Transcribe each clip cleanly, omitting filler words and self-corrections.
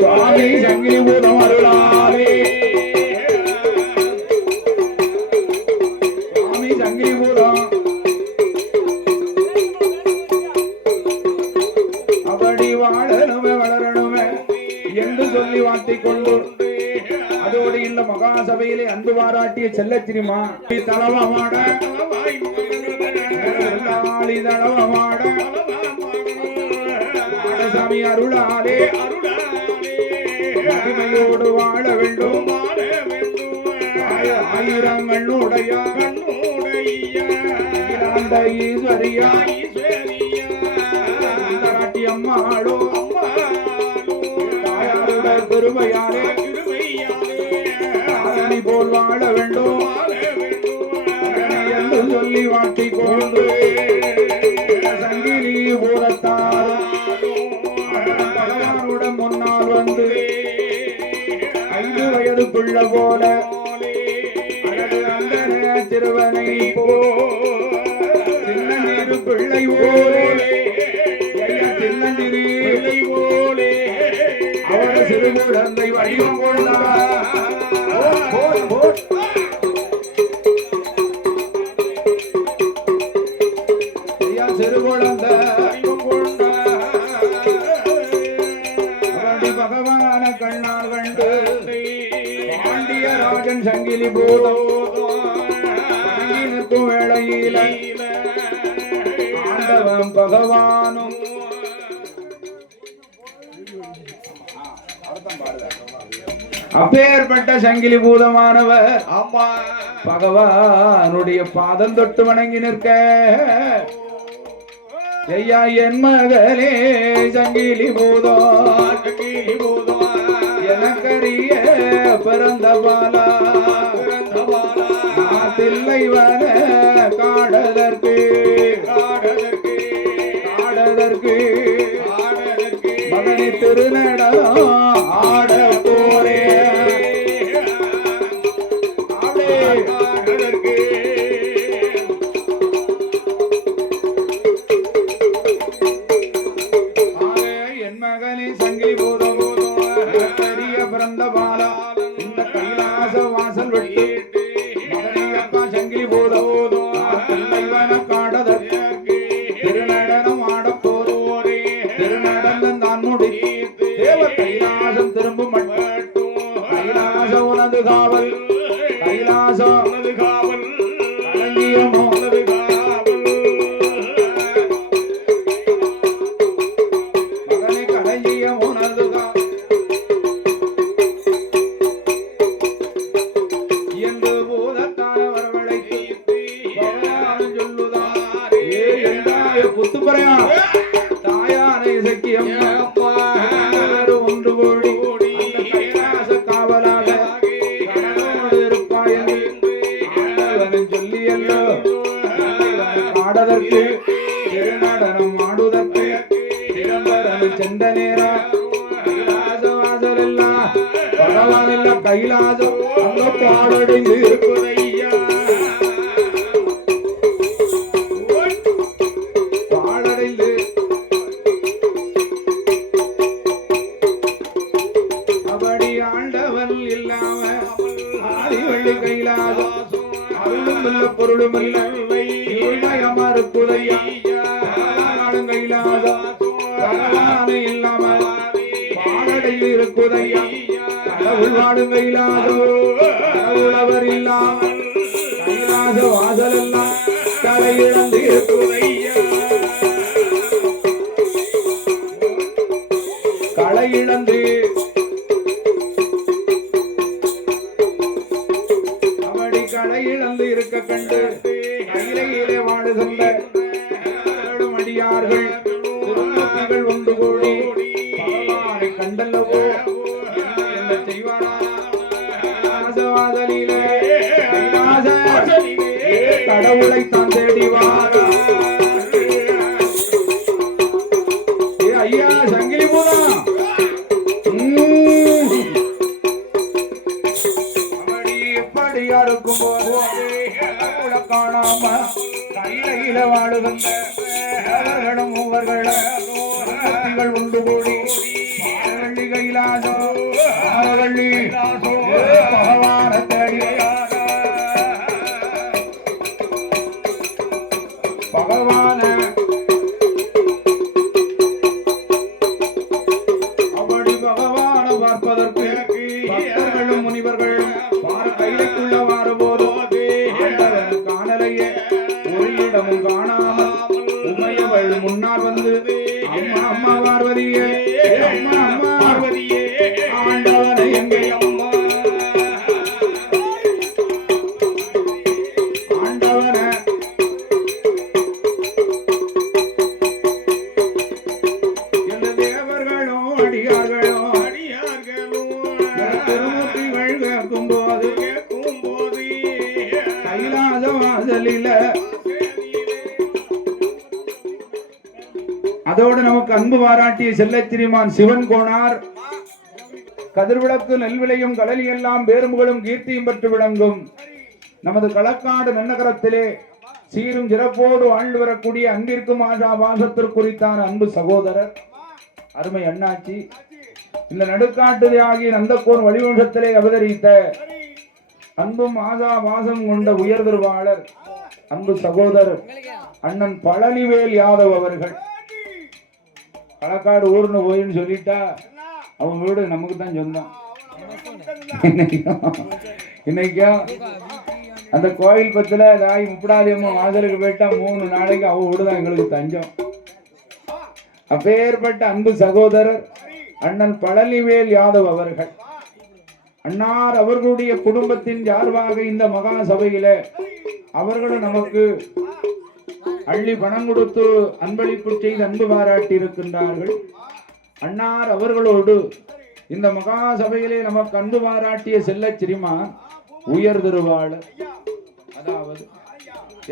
சுவாமி சங்கிலி பூதம் அருளாலே சுவாமி சங்கிலி பூதம் அப்படி வாழணுமே வளரணுமே என்று சொல்லி வாட்டிக்கொண்டு அதோடு இந்த மகாசபையிலே அன்பு பாராட்டிய செல்லச்சிரிமா தளவமாட தளவமாட சாமி அருளாலே மகிமையோடு வாழ வேண்டும் ஆயிரம் கண்ணுடைய ஈஸ்வரியா அம்மாடோ தாயாருடைய பெருமையாலே போல் வாழ வேண்டும் என்று சொல்லி வாட்டிக் கொண்டு சங்கிலி பூரத்தார் பகவானுடன் முன்னால் வந்து 5 வயது பிள்ளை போல அந்த திருவனை சின்னஞ்சிறு பிள்ளை போலே சின்னஞ்சிறு பிள்ளை போலே அவர் சிறு குழந்தை வடிவம் கொண்டவர் பகவான கண்ணால் கண்டு பாண்டியராஜன் சங்கிலி போதும் வேளையில ஆண்டவன் பகவானும் அப்பேற்பட்ட சங்கிலி பூதமானவர் அம்மா பகவானுடைய பாதம் தொட்டு வணங்கி நிற்க ஐயா என் மகளே சங்கிலி பூதம் எனக்கறிய பிறந்த பாலா தில்லை வர காடதற்கு மகனி திருநடம் ஆட போரே என் மகனே சங்கிலி பூதம் பெரிய பிறந்த பாலா இந்த கைலாச வாசல் வெட்டி மகனியப்பா சங்கிலி பூதம் தில்லைவன காடதற்கு திருநடனம் ஆட போரோரே திருநடனம் தான் முடி தேவ கைலாசம் திரும்பும் மட்டும் கைலாசம் உனது காவல் கைலாசம் உனது காவல் களஞ்சியமோ உனது காவல் மகனை களஞ்சியம் உனது காவல் என்று பூதத்தான வரவழைத்து பகவான் சொல்லுதார் ஏ என்றாய புத்துப்பறையா தாயானை சக்கியம் ஒன்று கோடி அந்த கைலாச காவலாக கணவனோடு இருப்பாய் சொல்லியல்லோ ஆடதற்கு திருநடனம் ஆடுதற்கு திறம்பரன் சென்ற நேரம் கைலாச வாசல் எல்லாம் பகவான் எல்லாம் கைலாசம் அங்க பாடடைந்து இருக்குதையா பாடடைந்து அப்படி ஆண்டவன் இல்லாம ஆதிவள்ளி கைலாசம் அருளும் இல்ல பொருளும் இல்லை அமருக்குதையா கைலாசம் பகவானே இல்லாம பாடடையில் இருக்குதையா கடவுள் வாடும் கைலாசம் கடவுளவர் இல்லாமல் கைலாச வாசல் எல்லாம் தலையிழந்து இருக்குதையா களையிழந்து அவடி களையிழந்து இருக்க கண்டு கையிலே வாழுகின்ற அடியார்கள் திருமூர்த்திகள் ஒன்று கூடி பகவானை கண்டல்லவோ என்ன செய்வாரா வாசலிலே கடவுளை தான் தேடிவாரா ஐயா சங்கிலி பூதம் அப்படி எப்படியா இருக்கும் போது காணாம கையில வாழுகின்ற மூவர்கள் மூர்த்திகள் உண்டு கூடி பாரவள்ளி கைலாசோ பாரவள்ளி பகவான தேடியார பகவான அப்படி பகவான பார்ப்பதற்கு பக்தர்களும் முனிவர்களும் கையிலுள்ள மாறுபோதும் காணலையே ஒரு இடமும் காணாமல் உமையவள் முன்னால் வந்து அம்மா அம்மா பார்வதியே அம்மா அம்மா பார்வதியே ஆண்டவனை எங்கே அம்மா ஆண்டவனை எந்த தேவர்களும் அடியார்களும் திருமூர்த்திகள் கேட்கும் போது கைலாச வாசலில அதோடு நமக்கு அன்பு பாராட்டிய செல்லத்திரிமான் சிவன் கோனார் கதிர்விளக்கு நெல்விளையும் கடலி எல்லாம் பேரும்புகளும் கீர்த்தியும் பெற்று விளங்கும் நமது களக்காடு நன்னகரத்திலே சீரும் சிறப்போடு வாழ்ந்து வரக்கூடிய அன்பிற்கும் ஆசா வாசத்திற்குறித்தான அன்பு சகோதரர் அருமை அண்ணாச்சி இந்த நடுக்காட்டு ஆகிய நந்தக்கோன் வழிவம்சத்திலே அவதரித்த அன்பும் ஆசா வாசம் கொண்ட உயர் திருவாளர் அன்பு சகோதரர் அண்ணன் பழனிவேல் யாதவ் அவர்கள் களக்காடு ஊர்னு போயின்னு சொல்லிட்டா அவன் வீடு நமக்கு தான் சொந்தம். இன்னைக்கும் அந்த கோயில் பத்துல தாய் முப்படாதி அம்மா வாசலுக்கு போயிட்டா 3 நாளைக்கு அவ வீடுதான் எங்களுக்கு தஞ்சம். அப்பேற்பட்ட அன்பு சகோதரர் அண்ணன் பழனிவேல் யாதவ் அவர்கள் அன்னார் அவர்களுடைய குடும்பத்தின் சார்பாக இந்த மகா சபையில அவர்களும் நமக்கு அள்ளி பணம் கொடுத்து அன்பளிப்பு செய்து அன்பு பாராட்டி இருக்கின்றார்கள். அன்னார் அவர்களோடு இந்த மகா சபையிலே நமக்கு அன்பு பாராட்டிய செல்லச்சிரிமா உயர் திருவாளர் அதாவது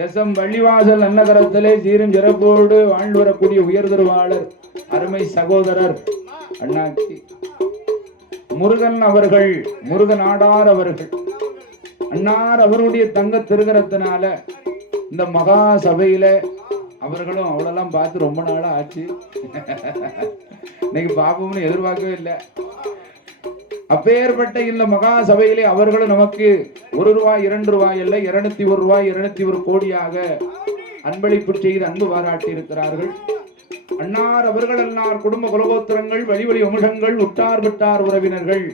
எஸ்.எம். வள்ளிவாசல் நன்னகரத்திலே சீரும் சிறப்போடு வாழ்ந்து வரக்கூடிய உயர் திருவாளர் அருமை சகோதரர் அண்ணாச்சி முருகன் அவர்கள் முருகன் ஆடார் அவர்கள் அன்னார் அவருடைய தங்க திருகரத்தினால இந்த மகா சபையில அவர்களும் அவ்வளெல்லாம் பார்த்து ரொம்ப நாளா ஆச்சு. இன்னைக்கு பாப்போம்னு எதிர்பார்க்கவே இல்லை. அப்பேற்பட்ட இந்த மகா சபையிலே அவர்களும் நமக்கு 1 ரூபாய் 2 ரூபாய் அல்ல 201 ரூபாய் 201 கோடியாக அன்பளிப்பு செய்து அன்பு பாராட்டி இருக்கிறார்கள். அன்னார் அவர்கள் அன்னார் குடும்ப குலகோத்திரங்கள் வழி வழி வம்சங்கள் உற்றார் பெற்றார் உறவினர்கள்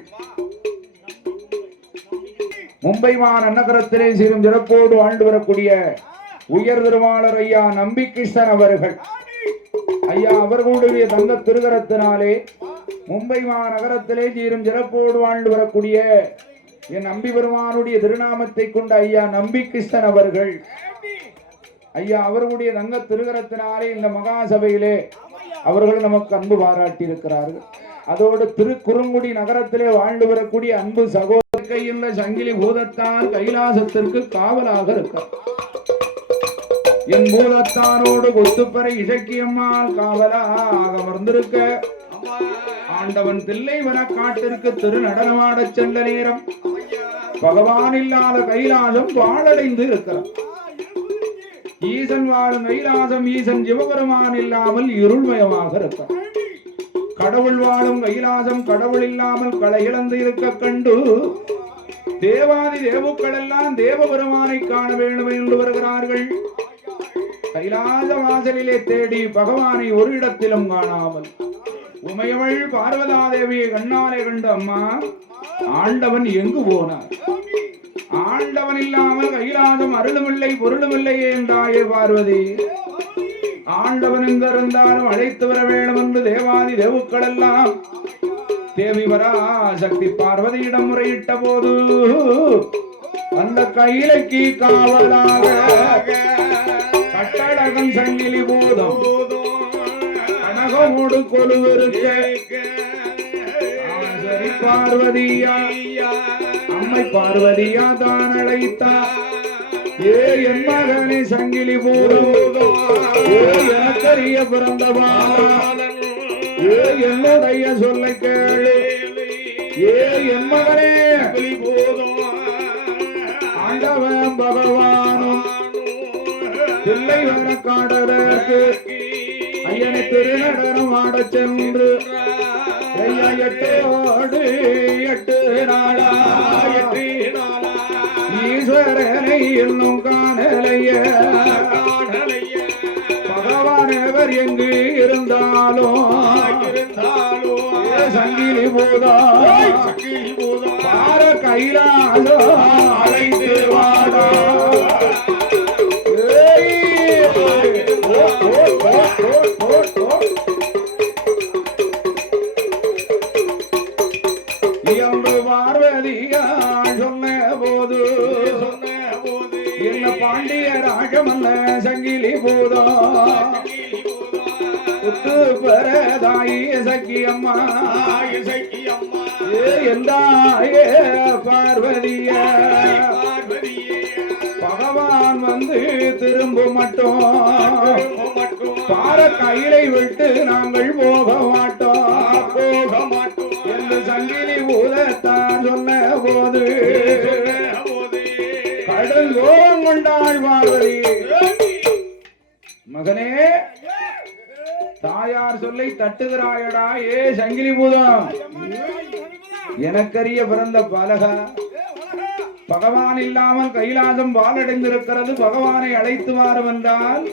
மும்பை மாநகரத்திலே சீரும் சிறப்போடு வாழ்ந்து வரக்கூடிய உயர் திருவாளர் ஐயா நம்பிகிருஷ்ணன் அவர்கள் ஐயா அவர்களுடைய தங்க திருகரத்தினாலே மும்பை மாநகரத்திலே சீரும் சிறப்போடு வாழ்ந்து வரக்கூடிய என் நம்பி பெருமானுடைய திருநாமத்தை கொண்ட ஐயா நம்பிகிருஷ்ணன் அவர்கள் ஐயா அவர்களுடைய தங்க திருகரத்தினாலே இந்த மகா சபையிலே அவர்கள் நமக்கு அன்பு பாராட்டி இருக்கிறார்கள். அதோடு திருக்குறுங்குடி நகரத்திலே வாழ்ந்து வரக்கூடிய அன்பு சகோதர கையுள்ள சங்கிலி பூதத்தார் கைலாசத்திற்கு காவலாக இருக்க என் பூதத்தாரோடு கொத்துப்பறை இசக்கியம்மாள் காவலாக அமர்ந்திருக்க ஆண்டவன் தில்லை வன காட்டிற்கு திரு நடனமாடச் சென்ற நேரம் பகவான் இல்லாத கைலாசம் வாழடைந்து இருக்கிறார். ஈசன் வாழும் கைலாசம் ஈசன் சிவபெருமான் இல்லாமல் இருள்மயமாக இருக்க கடவுள் வாழும் கைலாசம் கடவுள் இல்லாமல் களை இழந்து இருக்க கண்டு தேவாதி தேவுக்கள் எல்லாம் தேவபெருமானை காண வேண்டும் என்று வருகிறார்கள். கைலாச வாசலிலே தேடி பகவானை ஒரு இடத்திலும் காணாமல் உமையவள் பார்வதாதேவியை கண்ணாலே கண்டு அம்மா ஆண்டவன் எங்கு போனார்? ஆண்டவன் இல்லாமல் கைலாசம் அருளுமில்லை பொருளுமில்லையே என்றாயே பார்வதி. ஆண்டவன் எங்க இருந்தாலும் அழைத்து வர வேண்டும் என்று தேவாதி தேவுக்கள் எல்லாம் தேவி பராசக்தி பார்வதியிடம் முறையிட்ட போது அந்த கையிலைக்கு காவலாக கட்டடகம் சங்கிலி போதும் கனகமோடு கொலுவிருக்க பார்வதியா அம்மை பார்வதியா தான் அழைத்தா ஏ என் மகனை சங்கிலி போதும் எனக்கரிய பிறந்தவா ஏ என்னுடைய சொல்ல கேளு ஏ என் மகனே போதும் ஆண்டவன் பகவானும் தில்லை வன காடலுக்கு ஐயனை திருநடனம் ஆடச் சென்று எட்டோடு 8 நாளா ஈஸ்வரனை இன்னும் காணலைய பகவானவர் எங்கு இருந்தாலும் சங்கிலி பூதா பார கைலாசோ அழைத்து வாடா பார்வதியா சொன்ன போது என்ன பாண்டிய ராஜமல்ல சங்கிலி பூதா புத்து பரதாயி சக்கியம்மா எந்தாயே பார்வதிய பகவான் வந்து திரும்ப மட்டும் பார கையிலை விட்டு நாங்கள் போக மாட்டோம் என்று சங்கிலி பூதத்தான் சொன்ன போது கடல் கோபம் கொண்டாள் பார்வதி. மகனே தாயார் சொல்லை தட்டுகிறாயடா ஏ சங்கிலி பூதம், எனக்கரிய பிறந்த பாலகா, பகவான் இல்லாமல் கைலாசம் பாலடைந்திருக்கிறது, பகவானை அழைத்து வாரும் என்றால்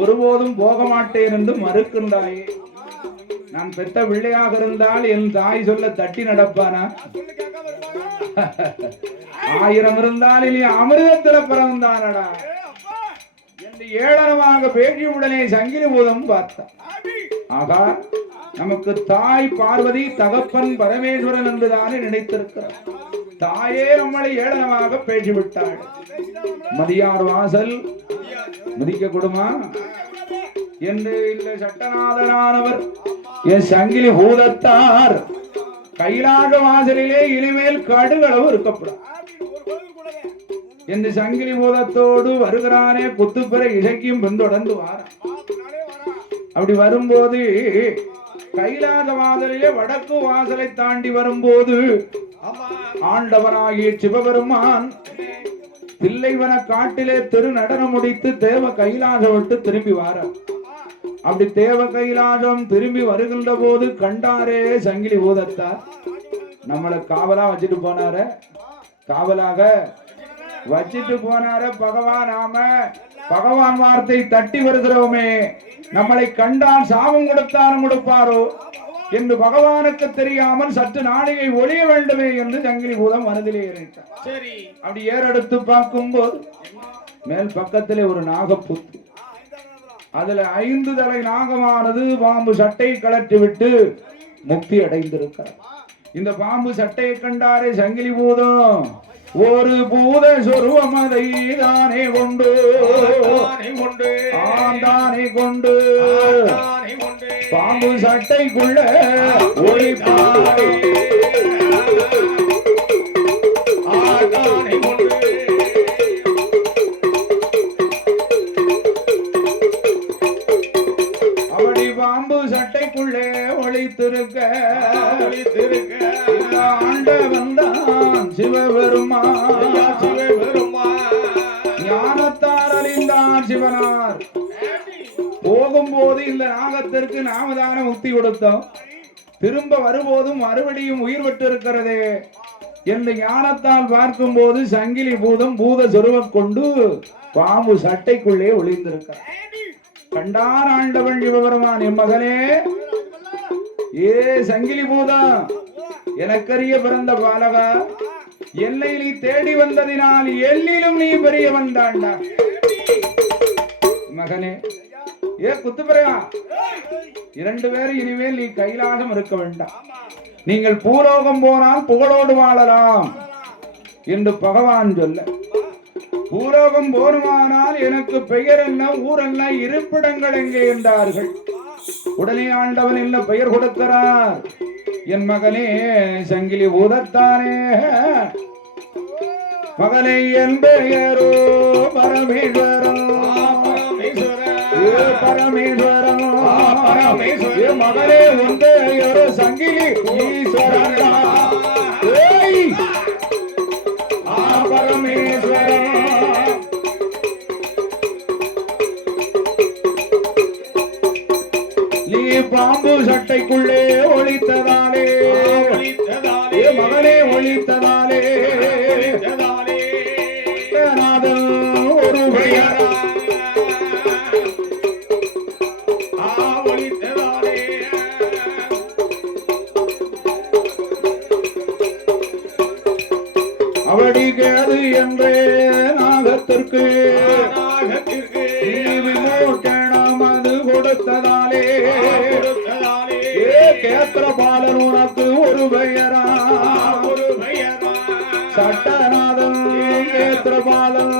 ஒருபோதும் போக மாட்டேன் என்று மறுக்கின்றாயே. நான் பெற்ற பிள்ளையாக இருந்தால் என் தாய் சொல்ல தட்டி நடப்பானா? 1000 இருந்தால் இனி அமிர்தத்தில பிறந்தானடா என்று ஏளனமாக பேசியுடனே சங்கிலி பூதம் பார்த்தான். ஆகா, நமக்கு தாய் பார்வதி, தகப்பன் பரமேஸ்வரன் என்றுதானே நினைத்திருக்கிறார். தாயே நம்மளை ஏளனமாக பேசிவிட்டாள். மதியார் வாசல் மதிக்க கொடுமா என்று இந்த சட்டநாதனானவர் என் சங்கிலி பூதத்தார் கைலாக வாசலிலே இனிமேல் கடுகளவு இருக்கப்படும் என்று சங்கிலி பூதத்தோடு வருகிறானே குத்துப்பெற இசைக்கும் பின்தொடர்ந்து வார. அப்படி வரும்போது கைலாக வாசலிலே வடக்கு வாசலை தாண்டி வரும்போது ஆண்டவனாகிய சிவபெருமான் தில்லைவன காட்டிலே திரு நடனம் முடித்து தேவ கைலாசம் விட்டு திரும்பி வார. அப்படி தேவ கைலாசம் திரும்பி வருகின்ற போது கண்டாரே சங்கிலி பூதத்தார். நம்மளை காவலா வச்சுட்டு போனார, காவலாக வச்சிட்டு போனார பகவான். நாம பகவான் வார்த்தை தட்டி வருகிறோமே, நம்மளை கண்டால் சாபம் கொடுத்தாலும் கொடுப்பாரோ என்று பகவானுக்கு தெரியாமல் சற்று நாளிகை ஒளிய வேண்டுமே என்று சங்கிலி பூதம் மனதிலே ஏறிட்டார். அப்படி ஏறெடுத்து பார்க்கும் போது மேல் பக்கத்திலே ஒரு நாகப்புத்து, அதுல 5 தலை நாகமானது பாம்பு சட்டை கலற்றி விட்டு முக்தி அடைந்திருக்கிறார். இந்த பாம்பு சட்டையை கண்டாரே சங்கிலி பூதம், ஒரு பூத சொருவமதை தானே கொண்டு ஆந்தானே கொண்டு பாம்பு சட்டைக்குள்ள ஒளிப்பாய் அப்படி பாம்பு சட்டைக்குள்ளே ஒளித்திருக்க ஆண்டவன் தான் சிவபெருமான். ஞானத்தார் அறிந்தான் சிவனார். போகும்போது இந்த நாகத்திற்கு நாமதான முக்தி கொடுத்தோம், திரும்ப வரும்போதும் மறுபடியும் உயிர் பெற்று இருக்கிறதே என்று ஞானத்தால் பார்க்கும் போது சங்கிலி பூதம் பூத சொருவ கொண்டு பாம்பு சட்டைக்குள்ளே ஒளிந்திருக்கிறார். கண்டான் ஆண்டவன் சிவபெருமான், என் மகனே ஏ சங்கிலி பூதம், எனக்கரிய பிறந்த பாலகா, என்னை நீ தேடி வந்ததினால் எல்லிலும் நீ பெரியவன் தாண்டா. மகனே ஏ குத்துப்பறையா, 2 பேரும் இனிமேல் நீ கைலாசம் இருக்க வேண்டாம், நீங்கள் பூலோகம் போனால் புகழோடு வாழலாம் என்று பகவான் சொல்ல, பூலோகம் போருமானால் எனக்கு பெயர் என்ன, ஊர் என்ன, இருப்பிடங்கள் எங்கே என்றார்கள். உடனே ஆண்டவன் என்ன பெயர் கொடுக்கிறார், என் மகனே சங்கிலி பூதத்தானே, மகனை என் பெயரோ பரமேஸ்வரம் பரமேஸ்வரம் மகனே உன் பெயரோ சங்கிலி ஈஸ்வரன் பரமேஸ்வரம். பாம்பு சட்டைக்குள்ளே ஒளித்ததாலே மகனே ஒளித்ததாலே ஒரு பெயரா அவடிக்கேது என்றே நாகத்திற்கு விமோச்சனம் அது கொடுத்ததாலே கேத்திரபாலன் உனக்கு ஒரு பெயரா சட்டநாதன் கேத்திரபாலன்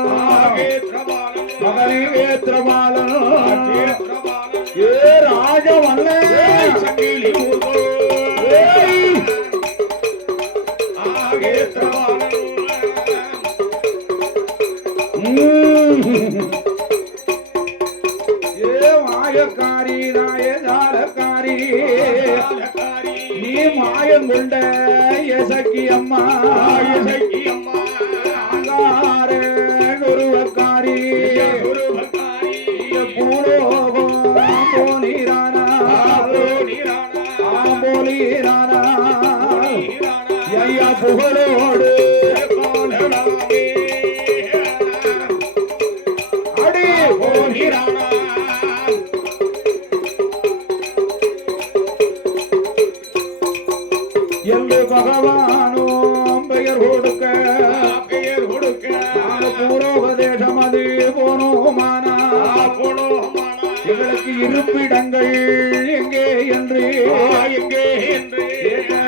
மகனே கேத்திரபாலன் ஏ ராஜவல்ல சங்கிலி மாயக்காரி நாயஜாலக்காரி நீ மாயம் கொண்ட எசக்கி அம்மா ஆங்காரே குருவக்காரி பூலோகம் போலீரானா போலீரானா ஐயா புகழோடு அடி போலீரானா என்று பகவானும் பெயர் கொடுக்க பூரோகதேசம் அது போனோமானா எங்களுக்கு இருப்பிடங்கள் எங்கே என்று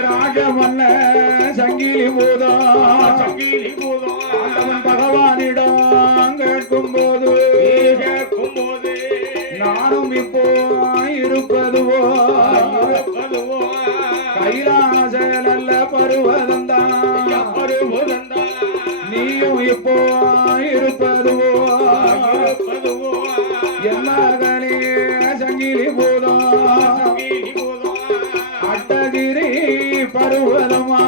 ராஜமல்ல சங்கிலி பூதா ஆண்டவன் பகவானிடம் கேட்கும் போது நானும் இப்போ இருப்பதுவோ கைலாச நல்ல பருவதந்தான் நீயும் இப்போ இருப்பதுவோ எல்லாகனே சங்கிலி பூதம் அட்டகிரி பருவதமா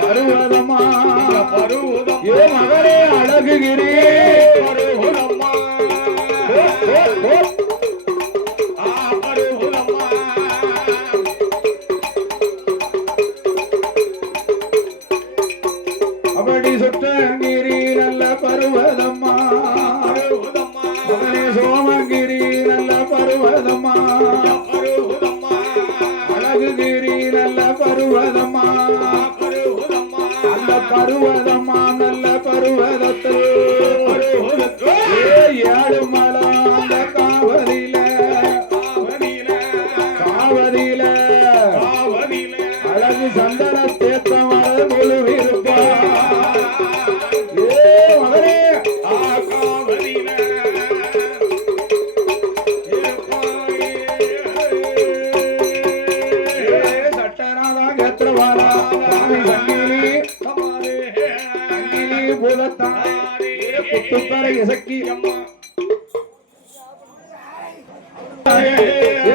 பருவதமா ஏ மகளே அழகுகிரி பருவதமா அப்படி சுற்றங்கிரி நல்ல பருவதம்மா மகனே சோமகிரி நல்ல பருவதம்மா அழகுகிரி நல்ல பருவதம்மா அந்த பருவதம்மா நல்ல பருவதத்தில் ஏழு மலை அந்த காவலில அழகு சந்தன தேத்தம் முழுவிருப்பா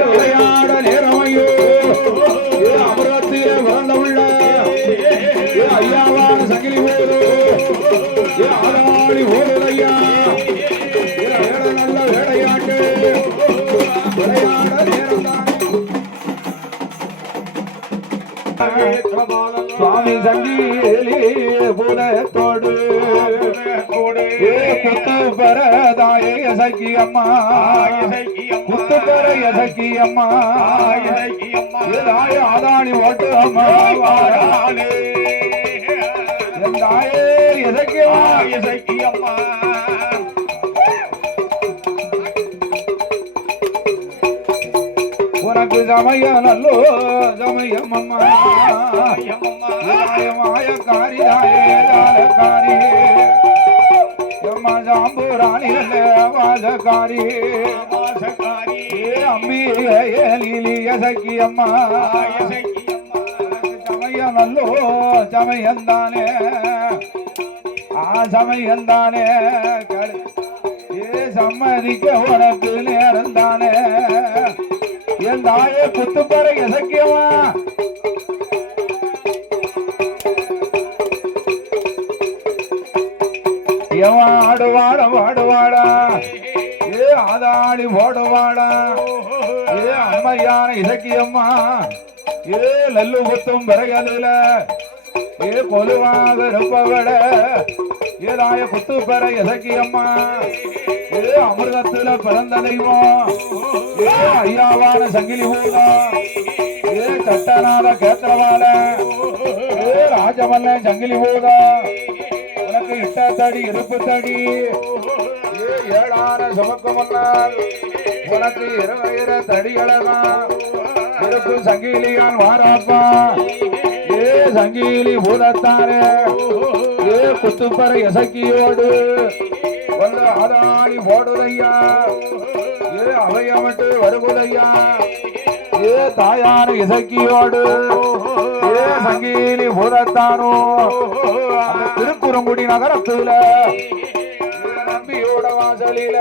விளையாட நேரமையோ அமரத்திலே வளர்ந்தவுள்ள ஐயாவான சங்கிலி போதோ ஆடாளி போதையா நல்ல வேலையாட்டு விளையாட நேரம்தான் சுவாமி சங்கிலி புலத்தோடு குத்து பரதாய சக்கி அம்மா குத்து பர எசக்கி அம்மா ஆதானி ஓட்டு அம்மா தாயே எசக்கி அம்மா உனக்கு சமய நல்லோ சமயம் அம்மா மாயக்காரி தாயக்காரி அம்மா சாம்பூராணி வாசக்காரி அம்மி எசக்கி அம்மா சமயம் நல்லோ சமயந்தானே சமயந்தானே சம்மதிக்க உனக்கு நேரம் தானே என் தாயே குத்துப்பற எசக்கியமா ஆடுவாட வாடுவாடா ஏ ஆதாடி ஓடுவாடா செம்மையான இசக்கியம்மா ஏ நல்லு குத்தும் பிறகதுல ஏ கொலுவாக இருப்பவட ஏதாய குத்து பெற இசக்கியம்மா ஏ அமிர்தத்துல பிறந்த தெய்வம் ஏ ஐயாவான சங்கிலி பூதம் ஏ சட்டநாத கேத்திரவால ஏ ராஜமல்ல சங்கிலி பூதம் உனக்கு இட்ட தடி இருப்பு தடி ஏ ஏழான சுமக்கு முன்னால் உனக்கு இருவயிற தடி அழகா இருப்பு சங்கிலியால் வாராப்பா ஏ சங்கிலி பூதத்தாரே ஏ குத்துப்பற இசக்கியோடு ஒன்று ஆதாளி போடுதையா ஏ அவையமட்டு வருகுதையா ஏ தாயான இசக்கியோடு ஏ சங்கிலி பூதத்தானோ அந்த திருக்குறங்குடி நகரத்துல நம்பியோட வாசலில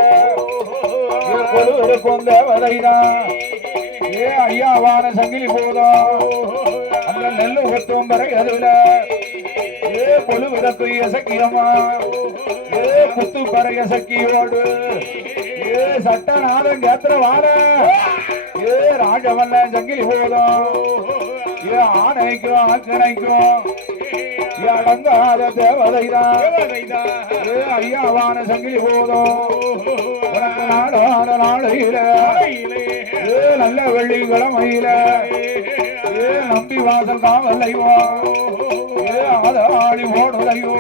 இருக்கும் தேவதைதான் ஏ ஐயாவான சங்கிலி பூதம் அந்த நெல்லு கொத்தும் வரை அதுல ஏ கொலு விளக்கு இசக்கியம்மா ஏ குத்து பறைய சக்கியோடு ஏ சட்டநாதம் கேத்திர வார ஏ ராஜவல்ல சங்கிலி போதும் ஏ ஆணைக்கும் ஆக்கணைக்கும் ஏ அடங்காத தேவதைதான் ஏ ஐயாவான சங்கிலி போதும் உனக்கு நாடான நாளையில ஏ நல்ல வெள்ளிக்கிழமையில ஏ நம்பி வாசல் காவலைவோ ஏ ஆதாளி ஓடுதையோ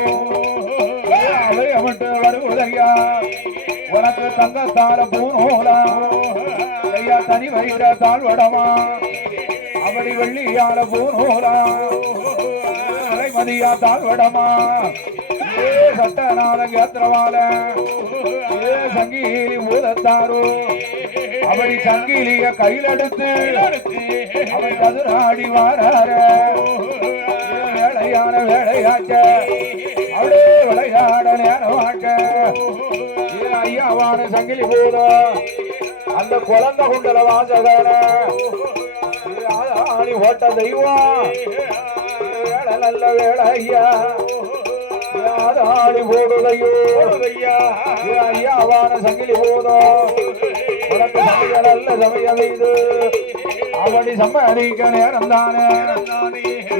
அவையமட்டு வருவதையா உனக்கு தங்கத்தால பூனோலா ஐயா தனி வயிற தாழ்வடமா அவடி வெள்ளியால பூனோலா மதியா தாழ்வடமா ஏ சட்டநாத கேத்திரவால ஏ சங்கீலி பூதத்தாரு அவடி சங்கிலிய கையில் எடுத்து அவன் கதிராடி வாரார வேளையான வேளையாச்ச அவளே விளையாட நேரமாக்க ஏ ஐயாவான சங்கிலி பூதம் அந்த குழந்தை குண்டல வாசகன ஆணி ஓட்ட தெய்வம் வேலை நல்ல வேலை ஐயா ஆதாளி போடுதையோ ஐயாவான சங்கிலி பூதம் உனக்கு சமய நல்ல சமயம் இது அவடி சம்மதிக்க நேரம் தானே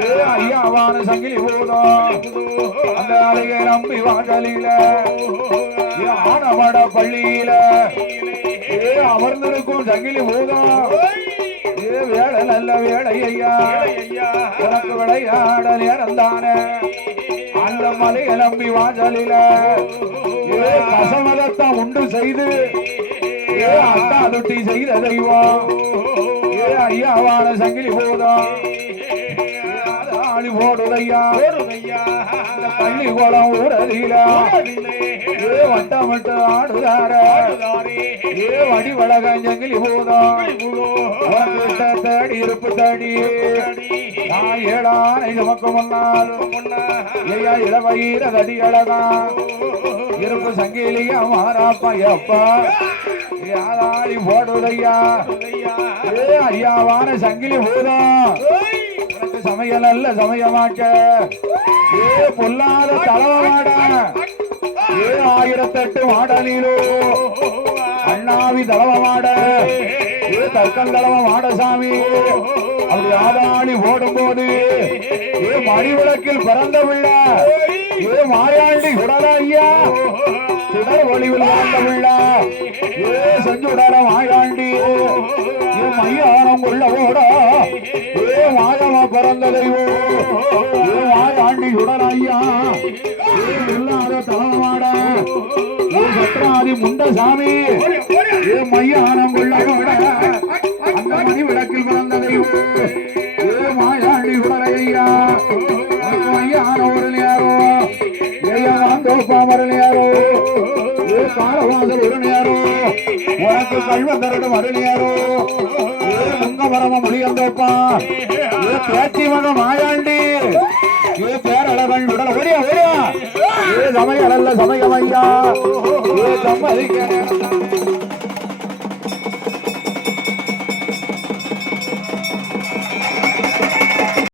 ஏ ஐயாவான சங்கிலி பூதம் அந்த அழகை நம்பி வாசலில ஏ ஆனவட பள்ளியில ஏ அமர்ந்திருக்கும் சங்கிலி பூதம் ஏ வேலை நல்ல வேலை ஐயா உனக்கு விளையாட நேரம் தானே அந்த மலையை நம்பி வாசலில ஏ கசமதத்தை உண்டு செய்து ஏ அட்டா தொட்டி செய்த தெய்வம் ஏ ஐயாவான சங்கிலி பூதம் ஆளி போடுதையா பள்ளி குளம் ஊரதில ஏ வட்டமட்டு ஆடுதார ஏ வடிவழக சங்கிலி பூதம் தேடி இருப்பு தேடி நான் ஏழானை சுமக்கு முன்னாலும் ஐயா இளவயிர தடி அழகா இருப்பு சங்கிலியா மாறாப்பா எப்பா ஆதாளி போடுதையா ஏ ஐயாவான சங்கிலி பூதம் உனக்கு சமயம் நல்ல சமயமாக்க ஏ பொல்லாத தலவமாட ஏ 1008 மாடலிலோ அண்ணாவி தலவமாட ஏ தற்கந்தளவ மாடசாமி அப்படி ஆதாளி போடும் போது ஏ மணிவிளக்கில் பிறந்த பிள்ளை ஏ மாயாண்டி உடல ஐயா சுடர் ஒளிவில் வாழ்ந்த பிள்ளை ஏ செஞ்சுடர மாயாண்டி ஏ மையானம் கொள்ள ஓட ஏ மாயமா பிறந்த தெய்வம் ஏ மாயாண்டி உடல ஐயா ஏ இல்லாத தலமாட ஏ சத்ராதி முண்டசாமி ஏ மையானம் கொள்ள ஓட அந்த மணி விளக்கில் பிறந்த தெய்வம் ஏ மாயாண்டி உடல ஐயா மையான ஒரு நேரம் ஏயா வாங்கோப்பாம் ஒரு நேரம் ஏ காலவாசல் ஒரு நேரம் உனக்கு கல்வந்தரிடம் ஒரு நேரம் ஏ முங்கமரம முடியந்தோப்பா ஏ பேச்சி மகம் மாயாண்டி ஏ பேரழகன் உடல ஒரியா ஒரியா ஏ சமயம் அல்ல சமயம் ஐயா ஏ சம்மதிக்க